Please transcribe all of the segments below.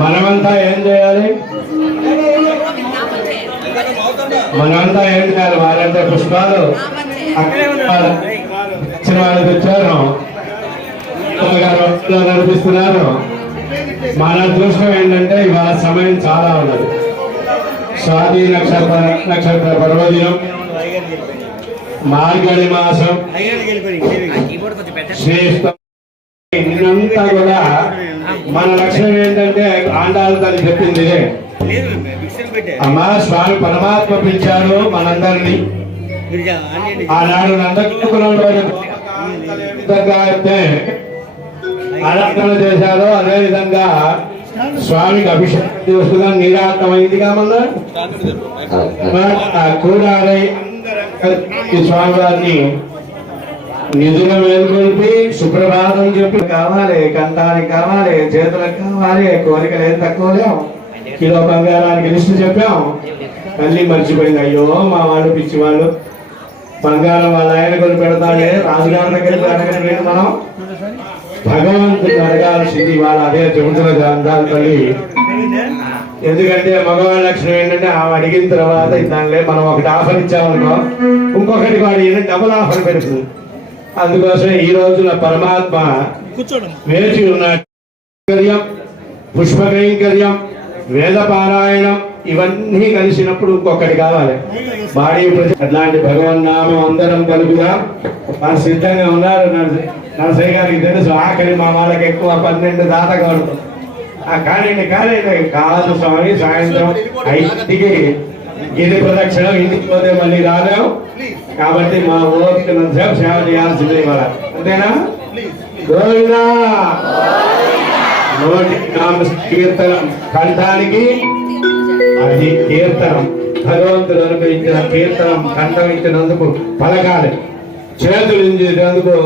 మనమంతా ఏం చేయాలి? మనమంతా ఏం చేయాలి? వారంటే పుష్పాలు ఇచ్చిన వాళ్ళు తెచ్చారు, నడిపిస్తున్నారు. మన అదృష్టం ఏంటంటే ఇవాళ సమయం చాలా ఉన్నది. స్వాతి నక్షత్ర పర్వదినం, మార్గళి మాసం, శ్రేష్టం. ఇదంతా కూడా మన లక్ష్యం ఏంటంటే ఆండాలు తల్లి చెప్పింది, అమ్మా స్వామి పరమాత్మ పిలిచాడు మనందరినీ. ఆనాడు నందకులంలో ఆరాధన చేశారో అదే విధంగా స్వామికి అభిషేకం చేస్తున్నా నిరాటమైంది కామన్నా కూడారై స్వామి వారిని నిజంగా మేలుకొల్పి సుప్రభాతం చెప్పి కావాలి, కంఠానికి కావాలి, చేతులకు కావాలి, కోరికలు ఏం తక్కువ లేవు. కిలో బంగారానికి లిస్టు చెప్పాం, తల్లి మర్చిపోయింది. అయ్యో మా వాళ్ళు పిచ్చి వాళ్ళు, బంగారం వాళ్ళ ఆయన కొని పెడతాడే రాజుగారి దగ్గరికి అడగలేదు. మనం భగవంతుని అడగాల్సింది వాళ్ళ అదే చెబుతున్న గ్రంథాలు తల్లి. ఎందుకంటే మగవాళ్ళ లక్షణం ఏంటంటే ఆమె అడిగిన తర్వాత దానిలే మనం ఒకటి ఆఫర్ ఇచ్చామనుకో, ఇంకొకటి వాడి డబుల్ ఆఫర్ పెడుతుంది. అందుకోసం ఈ రోజున పరమాత్మ వేచి ఉన్నాడు. పుష్ప కైంకర్యం, వేద పారాయణం ఇవన్నీ కలిసినప్పుడు ఇంకొకటి కావాలి. బాడీ అట్లాంటి భగవన్నామం అందరం కలుగుగా మన సిద్ధంగా ఉన్నారు. నరసయ్య గారికి తెలుసు, ఆఖరి మా వాళ్ళకి ఎక్కువ 12 దాతగాడు. కానీ కాదు స్వామి, సాయంత్రం 5కి గిరి ప్రదక్షిణ, ఇంటికి పోతే మళ్ళీ రాలేవు. కాబట్టి మా ఓపిక సేవ చేయాల్సిందే ఇవాళ, అంతేనా? గోవిందా నోటి కీర్తనం, కంఠానికి అది కీర్తనం. భగవంతుడు అనుభవించిన కీర్తనం కంఠం ఇచ్చినందుకు పలకాలి, చేతులు ఇచ్చినందుకు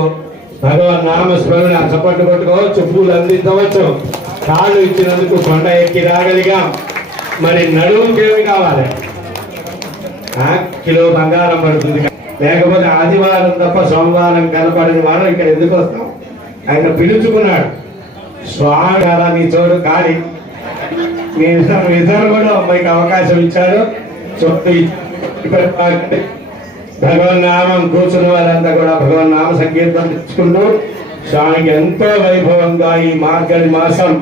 భగవన్ నామస్మరణ చప్పట్లు కొట్టుకోవచ్చు, పూలు అందించవచ్చు. కాళ్ళు ఇచ్చినందుకు కొండ ఎక్కి రాగలిగా. మరి నడుముకేమి కావాలి? కిలో బంగారం పడుతుంది. లేకపోతే ఆదివారం తప్ప సోమవారం కనపడని వారం ఇక్కడ ఎందుకు వస్తాం? ఆయన పిలుచుకున్నాడు, స్వామి గారా నీ చోటు ఖాళీ, మీ ఇద్దరు కూడా అమ్మాయికి అవకాశం ఇచ్చారు. భగవన్ నామం కూర్చున్న వాళ్ళంతా కూడా భగవన్ నామ సంకీర్తనం తెచ్చుకుంటూ స్వామికి ఎంతో వైభవంగా ఈ మార్గళి మాసం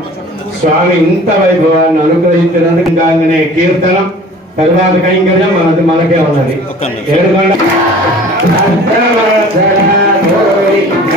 స్వామి ఇంత వైభవాన్ని అనుగ్రహించినందుకు దానినే కీర్తనం, తర్వాత కైంకర్యం మనకే ఉన్నది. ఏడుకొండ గోవింద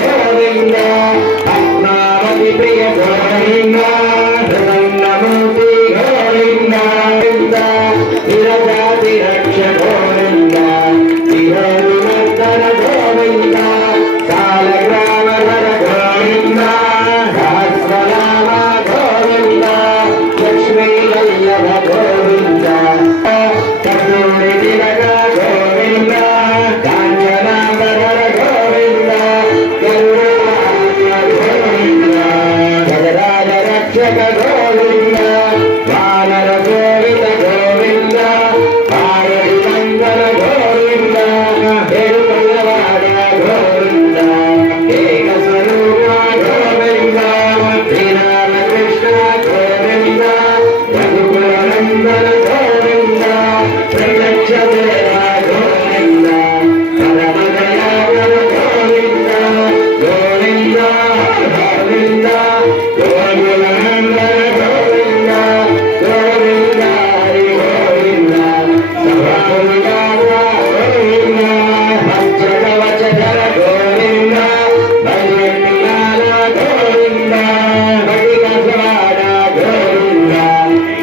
గోవింద పద్మావతి ప్రియ గోవింద ప్రసన్నమూర్తి గోవింద విరజాతి రక్ష గోవింద శిరోమర్దన గోవింద కాలగ్రామధర గోవింద సహస్రనామ గోవింద లక్ష్మీ వల్లభ గోవింద కస్తూరి తిలక గోవింద కాంచనాంబర గోవింద గరుడాధ్య గోవింద గజరాజ రక్షక గోవింద వానర గోవింద గోవింద పార్వతి మంగళ గోవింద ఎరుకలవాడ గోవింద ఏక స్వరూప గోవింద శ్రీరామకృష్ణ గోవింద రఘుకులనందన గోవింద ప్రత్యక్ష దేవ గోవింద పరమదయాళు గోవింద గోవింద గోవింద గోకులనందన గోవింద గోవింద హరి గోవింద సభకులాల గోవింద పంచకవచధర గోవింద భజనాల గోవింద భజగజవాడ గోవింద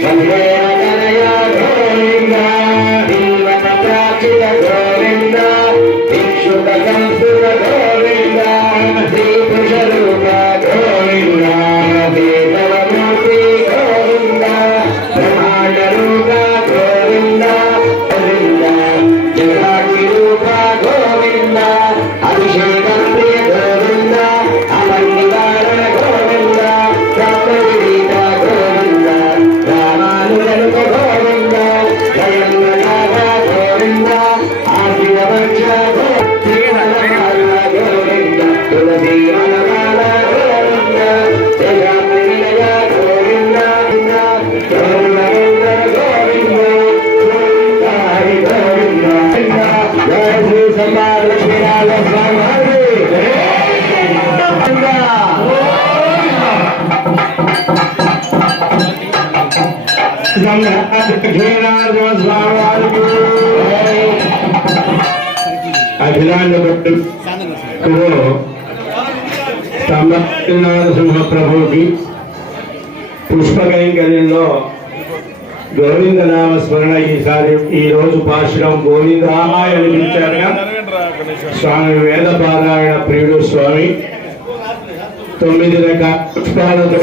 వందేవదనయ గోవింద దీవన ప్రాచిత గోవింద భిక్షుక సంస్కృత గోవింద శ్రీ పురుషరూప గోవింద దేవమూర్తి గోవింద బ్రహ్మాండ రూప గోవింద గోవింద జగదాక్షి రూప గోవింద అభిషేక ప్రియ గోవింద అమర్నివారణ గోవింద సప్తవిధీత గోవింద రామానుజనుక గోవింద జయంగనాథ గోవింద ఆశివవక్ష గోవింద తులసీ వనమాల గోవింద జయాప్రియ గోవింద గోవింద గోవింద హరి గోవింద జయ శ్రీ సంబాల లక్ష్మీనాథ స్వామి అఖిలాండ భట్టు స్తంభనాథ సింహ ప్రభుకి పుష్ప కైంకర్యంలో గోవిందనామ స్మరణ ఈ రోజు పాశ్రం గోవిందరామాయ వినిపించారుగా స్వామి వేద పారాయణ ప్రియుడు స్వామి 9 రకాల పుష్పాలతో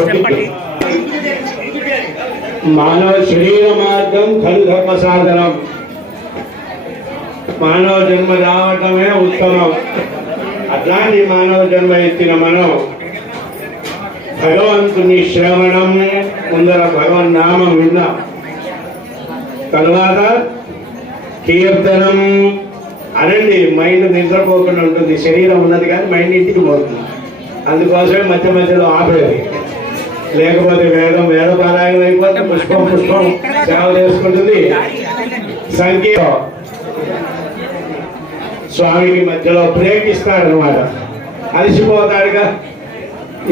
మానవ శరీర మార్గం ఖలు ధర్మ సాధనం. మానవ జన్మ రావటమే ఉత్తమం. అట్లాంటి మానవ జన్మ ఎత్తిన మనం భగవంతుని శ్రవణం ముందర భగవన్నామం విన్నాం, తర్వాత కీర్తనం అనండి. మైండ్ నిద్రపోకుండా ఉంటుంది. శరీరం ఉన్నది కానీ మైండ్ ఇంటికి పోతుంది. అందుకోసమే మధ్య మధ్యలో ఆపేది. లేకపోతే వేద పారాయణం అయిపోతే పుష్పం సేవ చేసుకుంటుంది. సంఖ్య స్వామికి మధ్యలో బ్రేక్ ఇస్తాడనమాట. అలసిపోతాడుగా.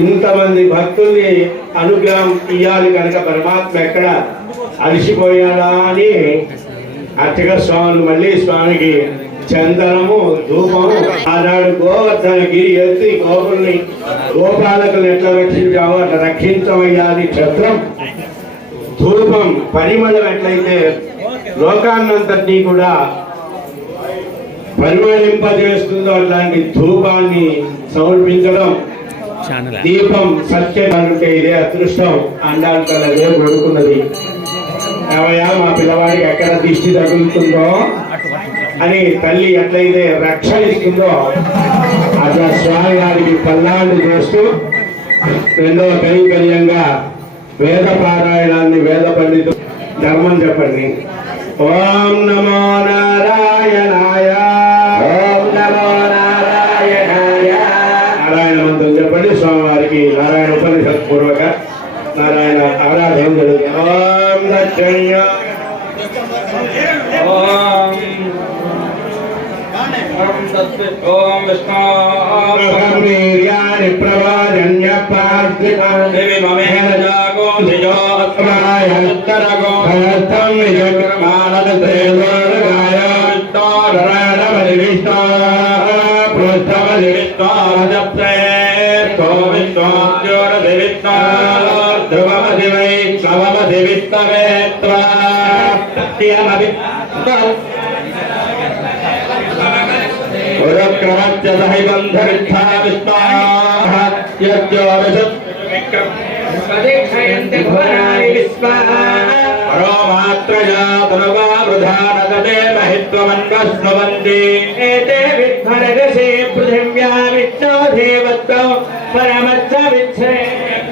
ఇంతమంది భక్తుల్ని అనుగ్రహం ఇయ్యాలి కనుక పరమాత్మ ఎక్కడ అలసిపోయాడా అని అర్చక స్వాములు మళ్ళీ స్వామికి చందనము ధూపము ఆనాడు గోవర్ధన గిరి ఎత్తి గోపుల్ని గోపాలకులు ఎట్లా రక్షించావో అట్లా రక్షించమయ్యాది ఛత్రం. ధూపం పరిమళం ఎట్లయితే లోకాన్నంతటినీ కూడా పరిమళింపజేస్తుందో అట్లాంటి ధూపాన్ని సమర్పించడం. దీపం సత్యం అంటే ఇదే అదృష్టం. అండాలే కొడుకున్నది. ఏమయ్యా మా పిల్లవాడికి ఎక్కడ దిష్టి తగులుతుందో అని తల్లి ఎట్లయితే రక్షణ ఇస్తుందో అట్లా స్వామి గారికి పల్లాళ్ళు చేస్తూ రెండవ కైంకర్యంగా వేద పారాయణాన్ని వేద పండితు ధర్మం చెప్పండి. ఓం నమో నారాయణాయ, ఓం నమో నారాయణాయ. నారాయణ మంత్రం చెప్పండి. స్వామివారికి నారాయణ ఉపనిషత్ పూర్వక నారాయణ ఆరాధన జరుగుతుంది. ఓం దక్షిణ ఓం విష్ణు ప్రవాజన్య పార్థివి మమేన జాగో ధిజోత్రాయ ఉత్తరగో భరతం విజక్రమాణద త్రేలోర్గాయ విష్ణోరణ విష్ణో పృష్ఠవది विश्वावजप्रे तो विश्वाद्योरधिवित्वा ध्रुवमधि वै स्वमधि वित्तवेत्वा सत्यमभि उरक्रमस्य सहिबन्धविद्धा विश्वाः यज्ञो विशुद्धयन्ति भुवनानि विश्वाः परो मात्रया तनुवा वृधा न तदे महित्वमन्वस्नुवन्ति एते विद्भरदशे पृथिव्या विष्णो देवत्वौ परमच्च विच्छे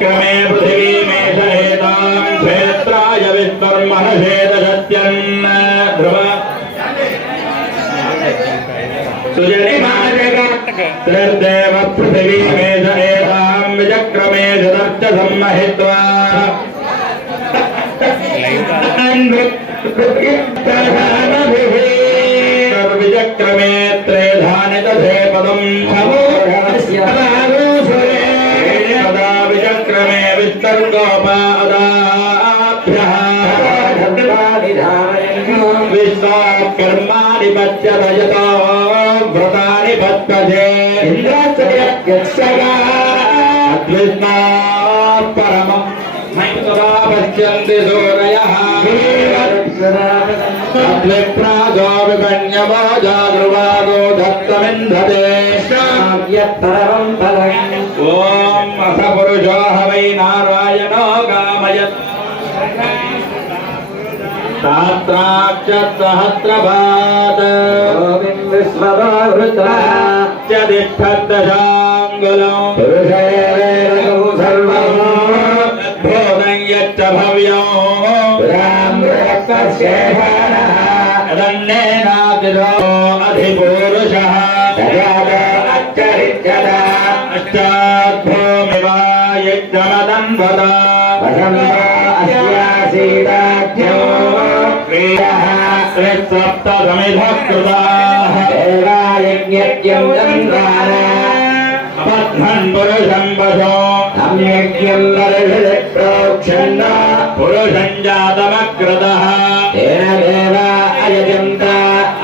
क्रमे पृथिवीमेषहेतां क्षेत्राय विश्वर्महषेदशत्यन् ध्रुव सुजनिमाजगत्तिर्देव पृथिवीमेषहेतां विचक्रमे शतश्च सम्महित्वा विचक्रमे त्रेधानि तथे पदं सदा विचक्रमे विस्तर्गोपादाभ्यः विश्वाकर्माणि पच्यतयतो व्रतानि पच्यते इन्द्रस्य परमम् पश्यन्ति सूरयः तद्विप्राजो विपण्यवो जागृवागो दत्तमिन्धते यत्परमं फलम् ॐ अथ पुरुषो ह वै नारायणो गामयत् शास्त्राक्ष सहस्रपाद विश्ववृता च तिष्ठद्दशाङ्गुलं पुरुषेण सर्वम् भव्यो अधिपूरुषः अष्टाद्भूमिवा यज्ञमदन्वता सप्तसमिधः कृताः पद्मन् पुरुषं वशो सम्यक्यं प्रोक्षन् पुरुषं जातमकृतः तेन देवा अयजन्त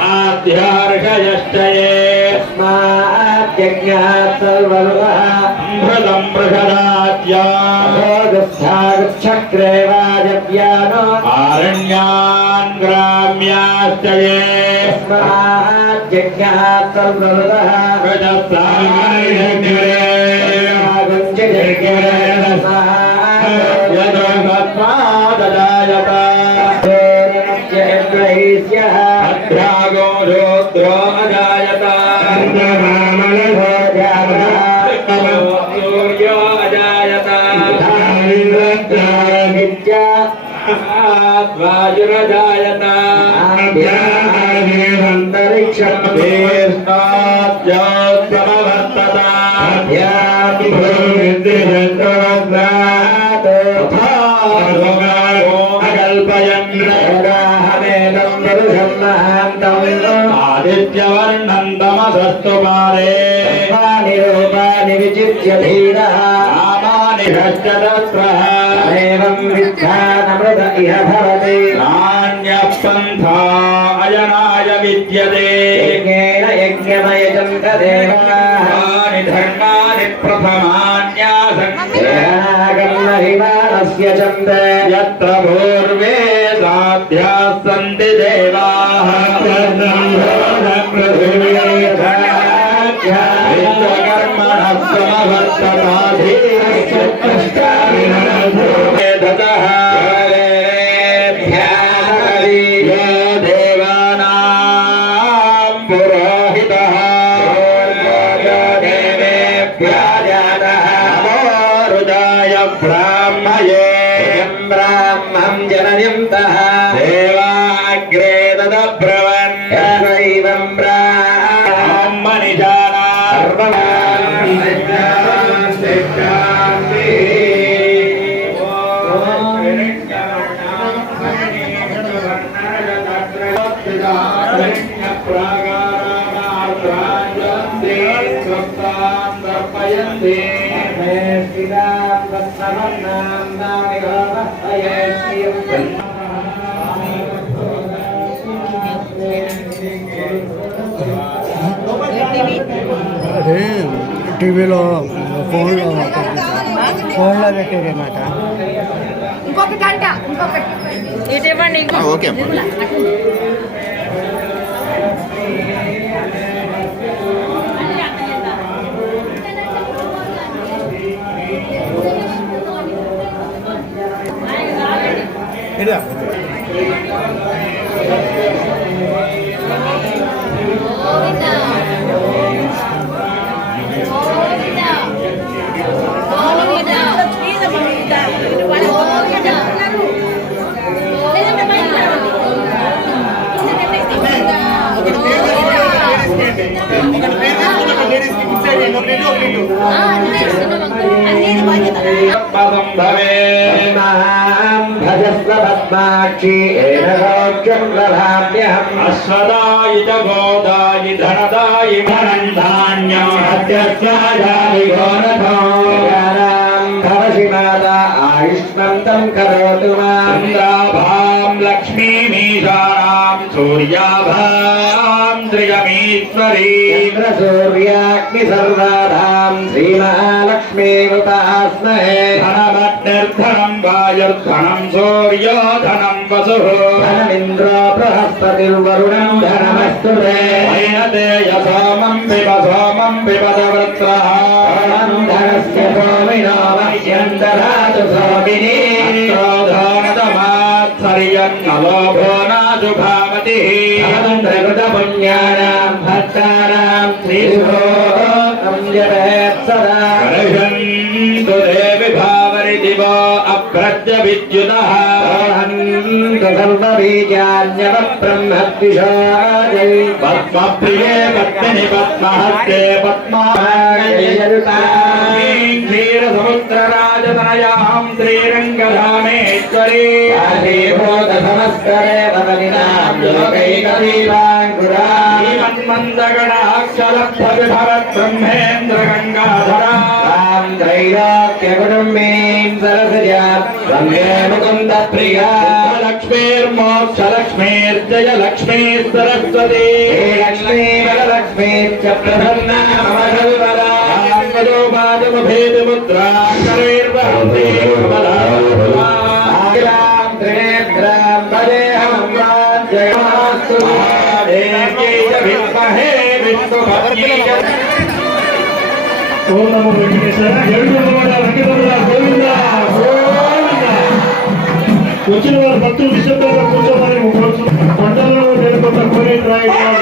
आद्यार्षयश्च ये अस्माद्यज्ञात् सर्वलोकः अमृतं पृषदाद्यागच्छक्रे वाजव्यानो आरण्यान् ग्राम्याश्च ये अस्माद्यज्ञात् सर्वलोकः पृषत्सामान्यग्रे अध्यागो रुद्रो अजायत सूर्यो अजायत वायुरजायत अंतरिक्षमवर्तत आदित्यवर्णन्तमसस्तु पारे रूपाणि विचित्य धीरः नामानि षट्चतस्रः एवं विद्यानमृत इह भवति नान्यः पन्था अयनाय विद्यते यज्ञेन यज्ञमयजन्त देवाः धर्माणि प्रथमान्यासङ्गर्महिमानस्य चन्द यत्र पूर्वे साध्याः सन्ति देवाः विश्वकर्मणः समवर्तताधीरः देवानां पुरोहितः ब्राह्मये ब्राह्मं जनयन्तः देवाग्रे तदब्रवन् एवं ब्राह्मणिजाना Damn. టీవీలో ఫోన్లో పెట్టేదన్నమాట. ఇంకొకటి అంట ఇంకొకటి ఇవ్వండి. ఓకే భజస్వద్మాక్షి అశ్వదాయి గోదాయి ధనదాయి ధనంధాన్యం ఆయుష్మంతం కరోతు మాం లక్ష్మీమీశానాం సూర్యాభాం త్రియమీశ్వరీ సూర్యాగ్ని సర్వాధాం శ్రీమహాలక్ష్మీముపాస్మహే ధనమగ్నిర్ధనం వాయుర్ధనం సూర్యో ధనం వసుః ధనమింద్రో బృహస్పతిర్వరుణం ధనమస్తు సోమం పిబత వృత్రః ధనస్య సోమినో మహ్యందధాతు సోమినీ ధోనతమాత్సర్యన్నలోభో నాశుభామతిః పుణ్యానాం భక్తానాం శ్రీశోకం జపేత్ సదా కరయంతు దేవి భావరిదివో అభ్రజ్య విద్యుతః సర్వబీజాన్యవ బ్రహ్మద్విషాజై పద్మప్రియే పద్మిని పద్మహస్తే పద్మాక్షీరసముద్రరాజతనయాం శ్రీరంగధామేశ్వరీ సమస్తరే భవనినాం లోకైకదీపాంకురా శ్రీమన్మందగణాక్షలబ్ధవిభవత్ బ్రహ్మేంద్ర గంగాధరా त्रैलोक्यकुटुम्बीं सरसजां वन्दे मुकुन्दप्रिया लक्ष्मीर्मोक्षलक्ष्मीर्जय लक्ष्मीर्सरस्वती लक्ष्मी वरलक्ष्मीश्च प्रसन्ना मम कल्पना पादमुभेदमुद्रा करैर्वहन्ति कमलां त्रिनेत्रां भजेऽहं जयमास्तु देव्यै च विद्महे विष्णुपत्न्यै च ఓం నమో వెంకటేశ్వర ఏడుకొండలవాడ వెంకటరమణ గోవింద గోవింద. వచ్చిన వారు భక్తులు నిశ్శబ్దంగా కూర్చోమని కొండలలో నేర్కొండ కోరి రాయడం.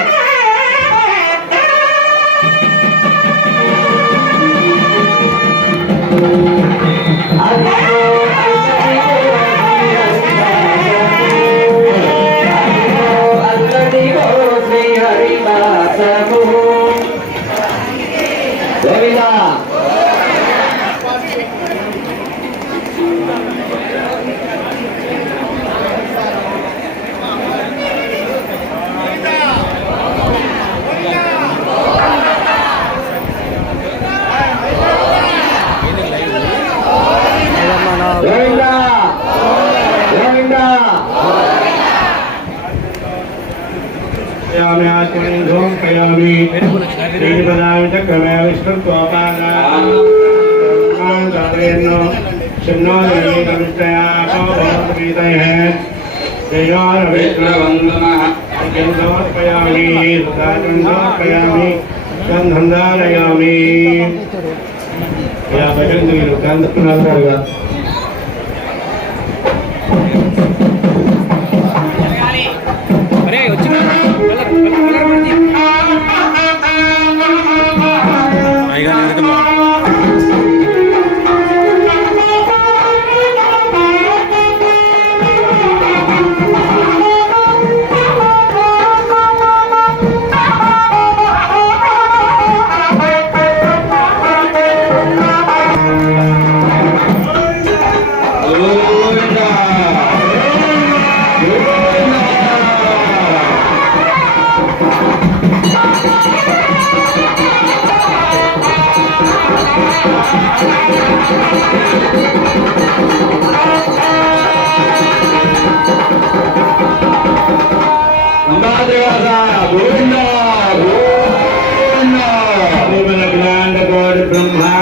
బ్రహ్మా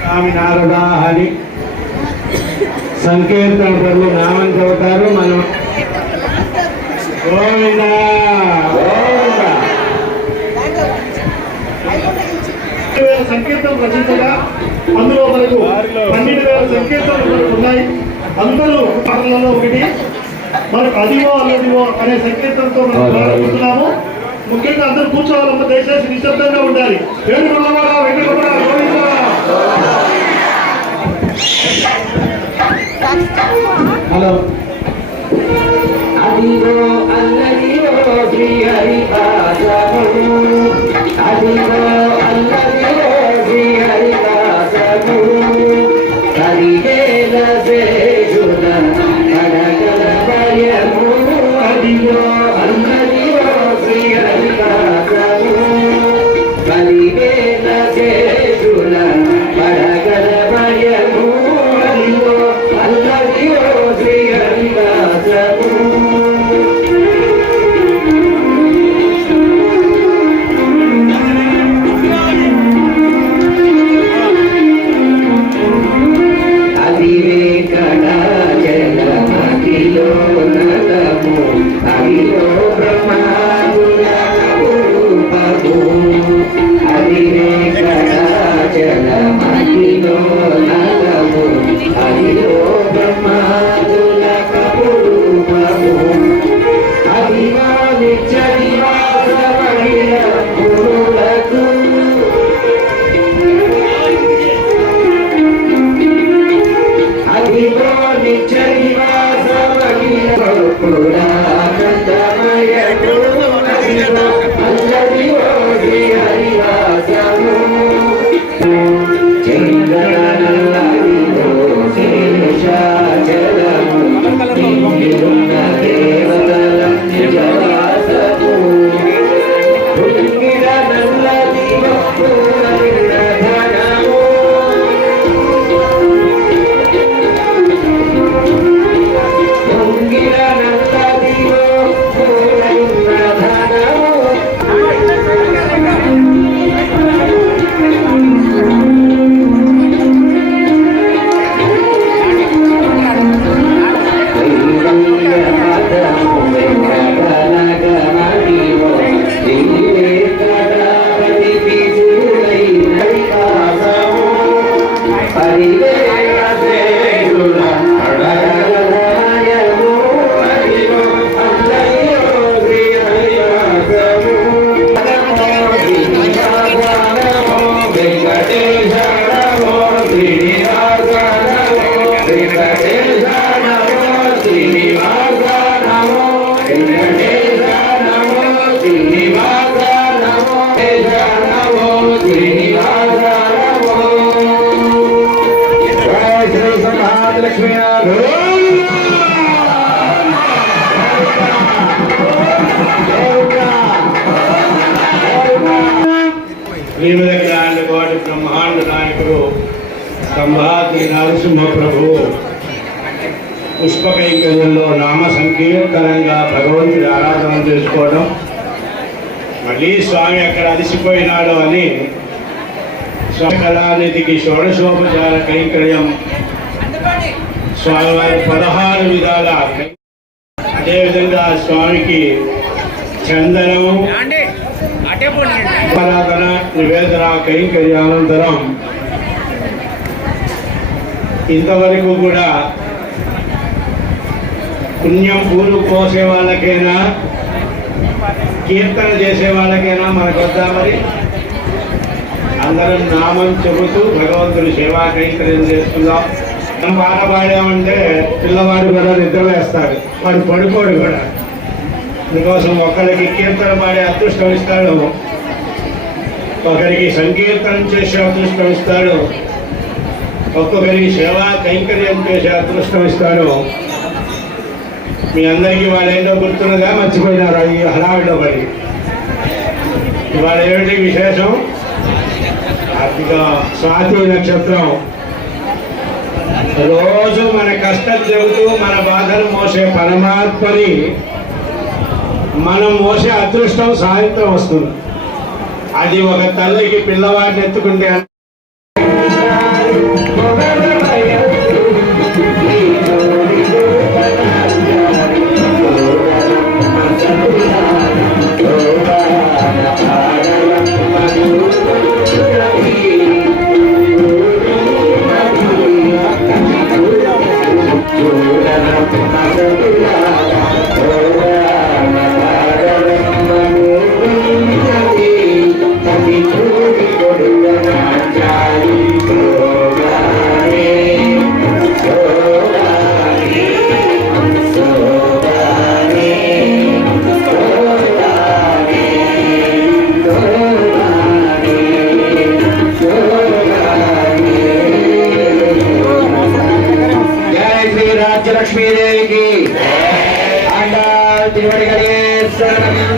స్వామి నారదాహని సంకీర్తన ప్రభు నామం చదువుతారు. మనం గోవింద గోవింద సంకీర్తనలు రచించగా అందులో మనకు 12,000 సంకీర్తనలు మనకు ఉన్నాయి. అందరూ పాటలలో ఒకటి మనకు అదివో అల్లదివో అనే సంకీర్తనతో మనం ప్రారంభిస్తున్నాము. ముఖ్యంగా అందరూ కూర్చోవాలమ్మ, దయచేసి నిశ్శబ్దంగా ఉండాలి. వేణుగొండవాడ వెంకటరమణ గోవింద. హలో అదిగో అల్లదివో శ్రీ హరి పాదము అదిగో అల్లదివో శ్రీ హరి పాదము కలిగేల సేజున అడగల భయము అదిగో అల్లదివో శ్రీ హరి పాదము కలిగేల సేజున అడగల భయము అదిగో అల్లదివో శ్రీ హరి పాదము కోటి బ్రహ్మాండ నాయకుడు సంభాతి నరసింహ ప్రభు పుష్పకైంకర్యంలో నామ సంకీర్తనంగా భగవంతుడి ఆరాధన చేసుకోవడం, మళ్ళీ స్వామి అక్కడ అలసిపోయినాడు అని స్వామి కళానిధికి షోడశోపచార కైంకర్యం స్వామివారి 16 విధాల, అదేవిధంగా స్వామికి చందనము ఆరాధన నివేదన కైంకర్యానంతరం ఇంతవరకు కూడా పుణ్యం పూలు కోసే వాళ్ళకైనా కీర్తన చేసే వాళ్ళకైనా మనకు వద్దా? మరి అందరం నామం చెబుతూ భగవంతుడి సేవా కైంకర్యం చేస్తున్నాం. మనం పాట పాడామంటే పిల్లవాడు కూడా నిద్ర వేస్తాడు, వాడు పడుకోడు కూడా. అందుకోసం ఒకరికి కీర్తన పాడే అదృష్టం ఇస్తాడు, ఒకరికి సంకీర్తనం చేసే అదృష్టం ఇస్తాడు, ఒక్కొక్కరికి సేవా కైంకర్యం చేసే అదృష్టం ఇస్తాడు. మీ అందరికీ వాళ్ళు ఏంటో గుర్తున్నదా? మర్చిపోయినారు ఈ హడావిడిలో పడి. ఇవాళ ఏమిటి విశేషం? కార్తీక స్వాతి నక్షత్రం. రోజు మన కష్టం చెబుతూ మన బాధలు మోసే పరమాత్మని మనం మోసే అదృష్టం సాయంత్రం వస్తుంది. అది ఒక తల్లికి పిల్లవాడిని ఎత్తుకుంటే లక్ష్మీదేవికి ఆండాళ్ తిరువడిగలే శరణం.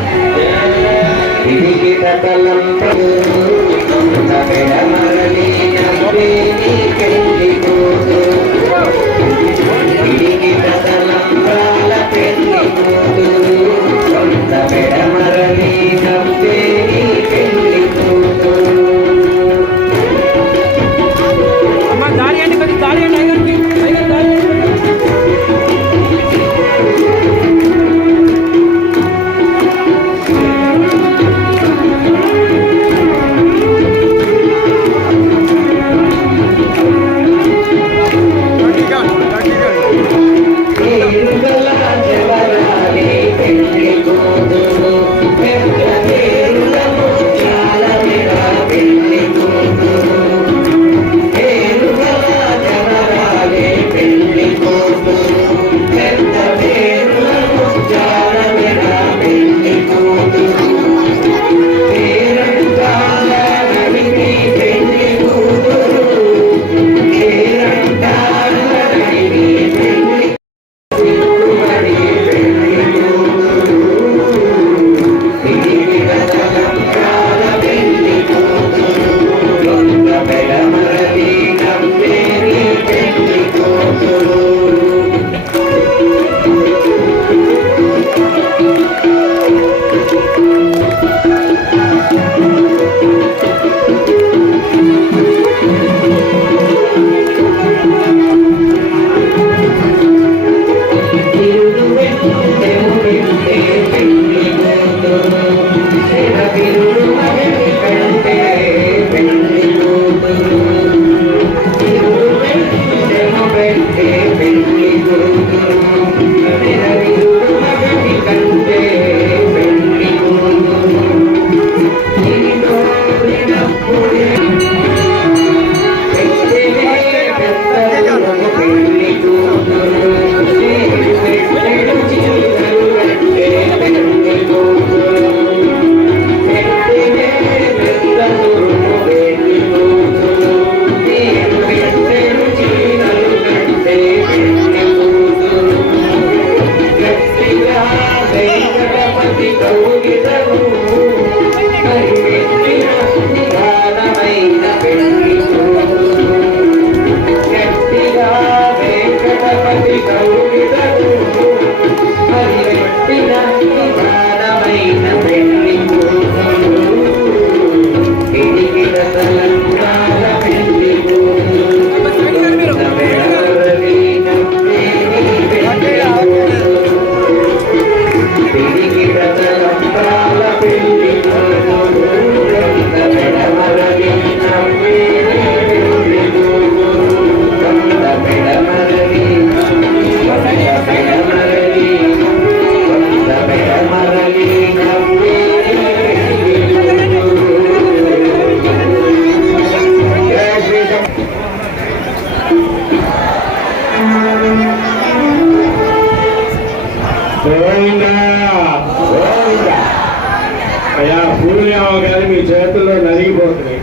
అయ్యా పూర్ణిమ గారి మీ చేతుల్లో నలిగిపోతున్నాయి.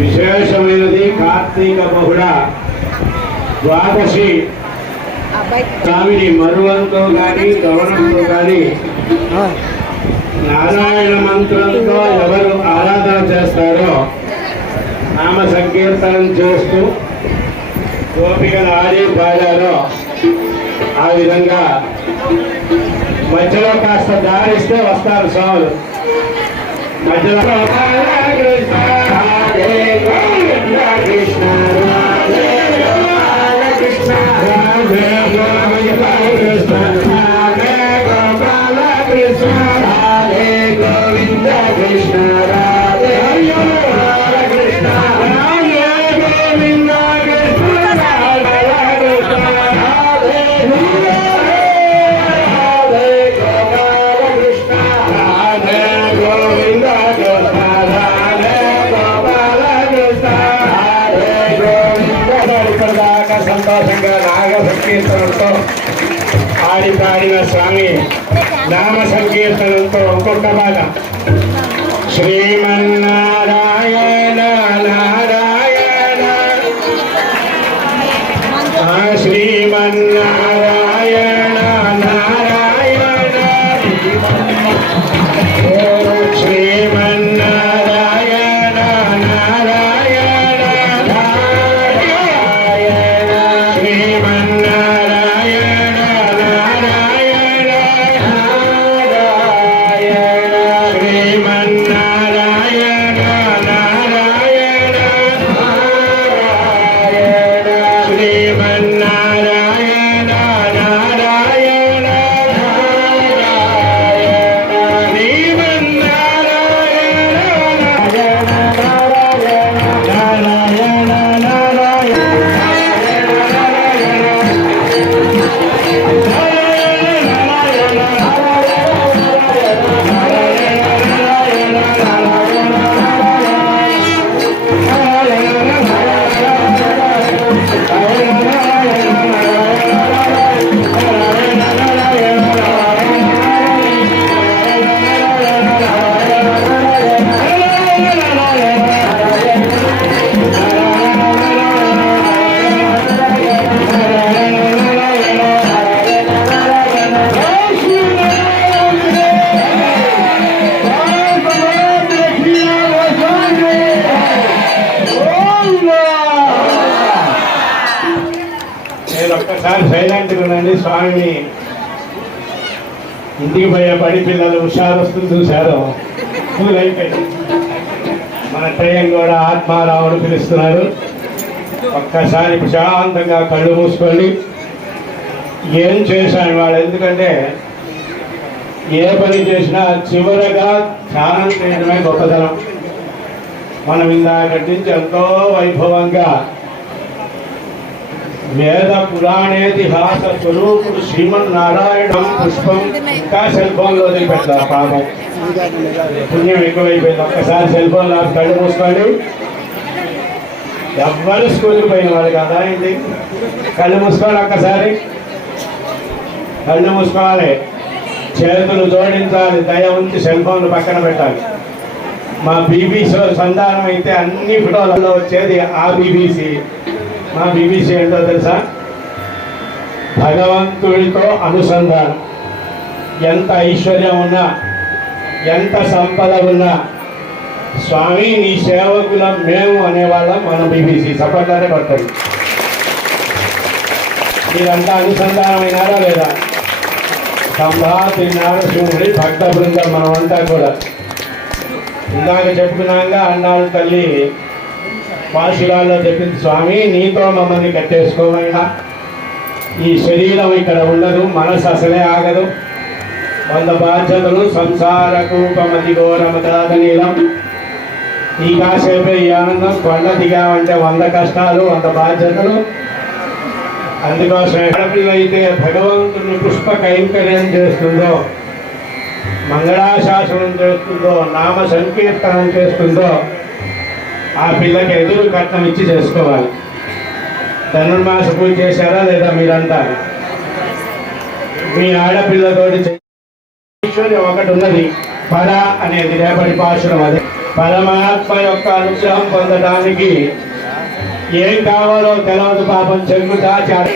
విశేషమైనది కార్తీక బహుళ ద్వాదశి స్వామిని మరువంతో కానీ గవనంతో కానీ నారాయణ మంత్రంతో ఎవరు ఆరాధన చేస్తారో నామ సంకీర్తనం చేస్తూ గోపికలు ఆడి పాడారో ఆ విధంగా మధ్యలో కాస్త దారిస్తే వస్తారు స్వాములు. సంతోషంగా నాగ సంకీర్తనంతో ఆడిన స్వామి నామ సంకీర్తనంతో ఒక్కొక్క భాగం శ్రీమన్నారాయణ నారాయణ శ్రీమన్నారాయణ నారాయణ శ్రీమన్నారాయణ నారాయణ నారాయణ శ్రీమన్నారాయణ నారాయణ నారాయణ శ్రీమన్నారాయణ నారాయణ నారాయణ శ్రీమన్నారాయణ నారాయణ నేను ఒక్కసారి సైలెంట్గా ఉండండి. స్వామిని ఇంటికి పోయే పడి పిల్లలు హుషారు వస్తుంది చూశారు. ఫుల్ అయిపోయింది. మన ట్రైన్ కూడా ఆత్మారావును పిలుస్తున్నారు. ఒక్కసారి ప్రశాంతంగా కళ్ళు మూసుకోండి. ఏం చేశాను వాడు, ఎందుకంటే ఏ పని చేసినా చివరగా ధ్యానం చేయడమే గొప్పతనం. మనం ఇందాకటి నుంచి ఎంతో వైభవంగా వేద పురాణేతిహాస స్వరూపుడు శ్రీమన్నారాయణం పుష్పం ఇంకా సెల్ ఫోన్లో వదిలిపెట్టారు. పాపం పుణ్యం ఎక్కువైపోయింది. ఒక్కసారి సెల్ ఫోన్ లాగా కళ్ళు మూసుకోండి. ఎవ్వరు స్కూల్కి పోయిన వాళ్ళు కదా ఇది. కళ్ళు మూసుకోవాలి. ఒక్కసారి కళ్ళు మూసుకోవాలి. చేతులు జోడించాలి. దయ ఉంచి సెల్ ఫోన్లు పక్కన పెట్టాలి. మా బీబీసీ సంతానం అయితే అన్ని ఫోటోలలో వచ్చేది ఆ బీబీసీ. మా బీబీసీ ఏంటో తెలుసా? భగవంతుడితో అనుసంధానం. ఎంత ఐశ్వర్యం ఉన్నా, ఎంత సంపద ఉన్నా, స్వామి నీ సేవకులం మేము అనేవాళ్ళం మన బీబీసీ. సపట్లానే పడతాడు. మీరంతా అనుసంధానమైనారా లేదా? సంభాతి నారసింహుడి భక్త బృందం మనమంతా కూడా. ఇందాక చెప్పుకున్నాక అన్నాడు తల్లి పాశురాల్లో చెప్పింది, స్వామి నీతో మమ్మల్ని కట్టేసుకోమైనా ఈ శరీరం ఇక్కడ ఉండదు, మనసు అసలే ఆగదు. 100 బాధ్యతలు సంసార కూపమతి ఘోరమదాదనీలం. ఈ కాసేపే ఈ ఆనందం. కొండ దిగామంటే 100 కష్టాలు, 100 బాధ్యతలు. అందుకోసం ఆడపిల్లైతే భగవంతుని పుష్ప కైంకర్యం చేస్తుందో, మంగళాశాసనం చేస్తుందో, నామ సంకీర్తనం చేస్తుందో ఆ పిల్లకి ఎదురు కట్నం ఇచ్చి చేసుకోవాలి. ధనుర్మాస పూజ చేశారా లేదా మీరంతా? మీ ఆడపిల్లతోటి ఒకటి ఉన్నది, పర అనేది రేపటి పాశురం. అదే పరమాత్మ యొక్క అనుగ్రహం పొందడానికి ఏం కావాలో తెలవదు పాపం. చెంగు దాచాడు.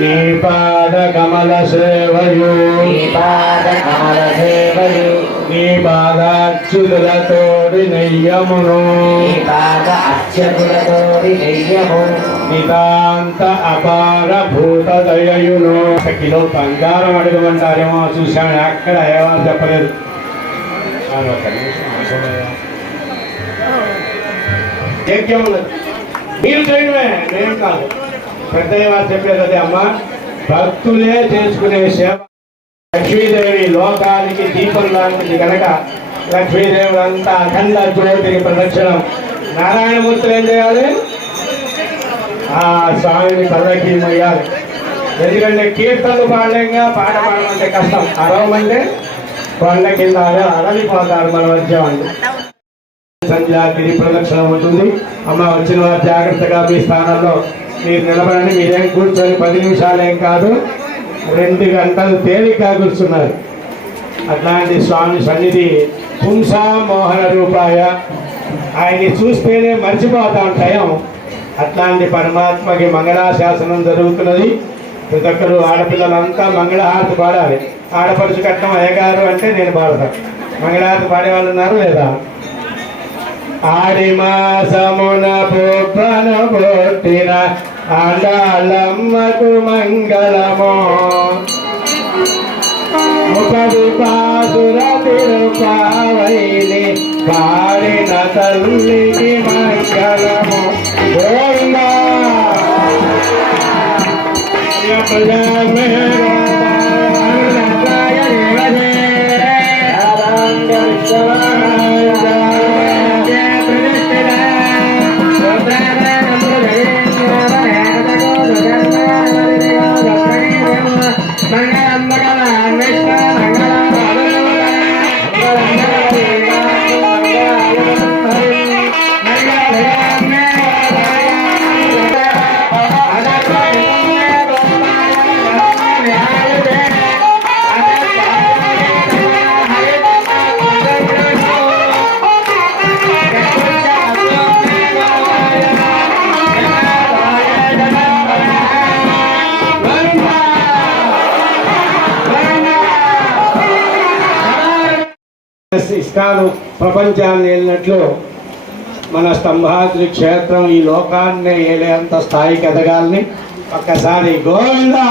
నీ పాద కమల సేవయు, నీ పాదాచ్యుతులతోడి నెయ్యమును, నితాంత అపార భూత దయయును. 1 కిలో బంగారం అడగమంటారేమో చూశాను. అక్కడ అయ్యవారు చెప్పలేదు. యజ్ఞం ఉన్నది మీరు చేయడమే నేను కాదు. పెద్దయ్య వారు చెప్పేది అదే అమ్మ, భక్తులే చేసుకునే సేవ. లక్ష్మీదేవి లోకానికి దీపం లాంటిది కనుక లక్ష్మీదేవి అంతా అఖండ జ్యోతికి ప్రదక్షిణం. నారాయణమూర్తులు ఏం చేయాలి? ఆ స్వామిని పల్లకి మొయ్యాలి. ఎందుకంటే కీర్తనలు పాడలేంగా, పాట పాడమంటే కష్టం, అరవమంటే కొండ కింద అడవిపోతారు మన మధ్య వాళ్ళు. సంధ్యాగిరి ప్రదక్షిణ ఉంటుంది. అమ్మ వచ్చిన వారు జాగ్రత్తగా మీ స్థానంలో మీరు నిలబడండి. మీరేం కూర్చొని 10 నిమిషాలేం కాదు, 2 గంటలు తేలిగ్గా కూర్చున్నారు. అట్లాంటి స్వామి సన్నిధి పుంసా మోహన రూపాయ, ఆయన్ని చూస్తేనే మర్చిపోతాం టయం. అట్లాంటి పరమాత్మకి మంగళాశాసనం జరుగుతున్నది. ప్రతి ఒక్కరు ఆడపిల్లలంతా మంగళహారతి పాడాలి. ఆడపడుచు కట్నం అయ్యగారు అంటే నేను పాడతాను. మంగళహారతి పాడేవాళ్ళు ఉన్నారు లేదా? ఆడి మాసమున పుబ్బన పుట్టిన ఆండాళ్ళమ్మకు మంగళమో, ముఖది పాసుర తిరుపావైని పాడిన తల్లికి మంగళము. గోవిందా ఇష్టాలు ప్రపంచాన్ని వెళ్ళినట్లు మన స్తంభాద్రి క్షేత్రం ఈ లోకాన్ని ఏలేంత స్థాయికి ఎదగాలని ఒక్కసారి గోవిందా.